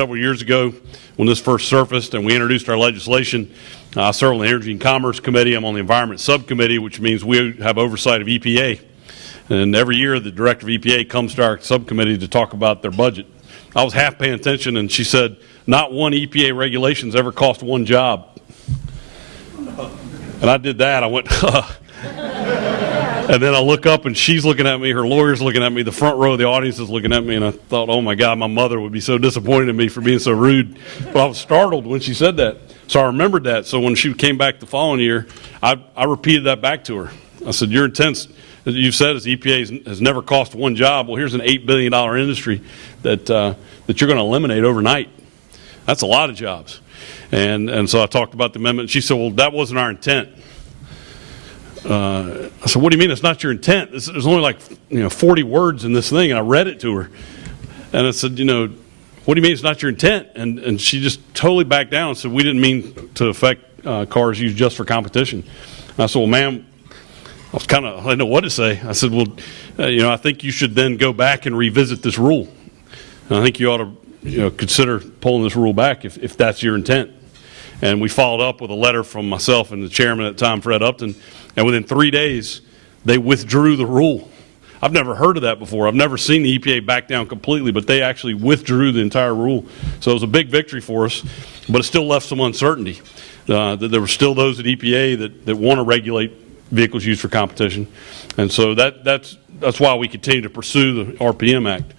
several years ago when this first surfaced and we introduced our legislation. I serve on the Energy and Commerce Committee. I'm on the Environment Subcommittee, which means we have oversight of EPA. And every year the director of EPA comes to our subcommittee to talk about their budget. I was half paying attention, and she said, not one EPA regulation's ever cost one job. And I did that. I went, and then I look up, and she's looking at me, her lawyer's looking at me, the front row of the audience is looking at me, and I thought, oh my God, my mother would be so disappointed in me for being so rude. But I was startled when she said that. So I remembered that. So when she came back the following year, I repeated that back to her. I said, your intent, as you've said, is EPA has never cost one job. Well, here's an $8 billion industry that you're going to eliminate overnight. That's a lot of jobs. And so I talked about the amendment. She said, well, that wasn't our intent. I said, what do you mean it's not your intent? There's only like 40 words in this thing, and I read it to her. And I said, what do you mean it's not your intent? And she just totally backed down and said, we didn't mean to affect cars used just for competition. And I said, well, ma'am, I didn't know what to say. I said, well, I think you should then go back and revisit this rule. And I think you ought to consider pulling this rule back if that's your intent. And we followed up with a letter from myself and the chairman at the time, Fred Upton, and within 3 days, they withdrew the rule. I've never heard of that before. I've never seen the EPA back down completely, but they actually withdrew the entire rule. So it was a big victory for us, but it still left some uncertainty. That there were still those at EPA that want to regulate vehicles used for competition. And so that's why we continue to pursue the RPM Act.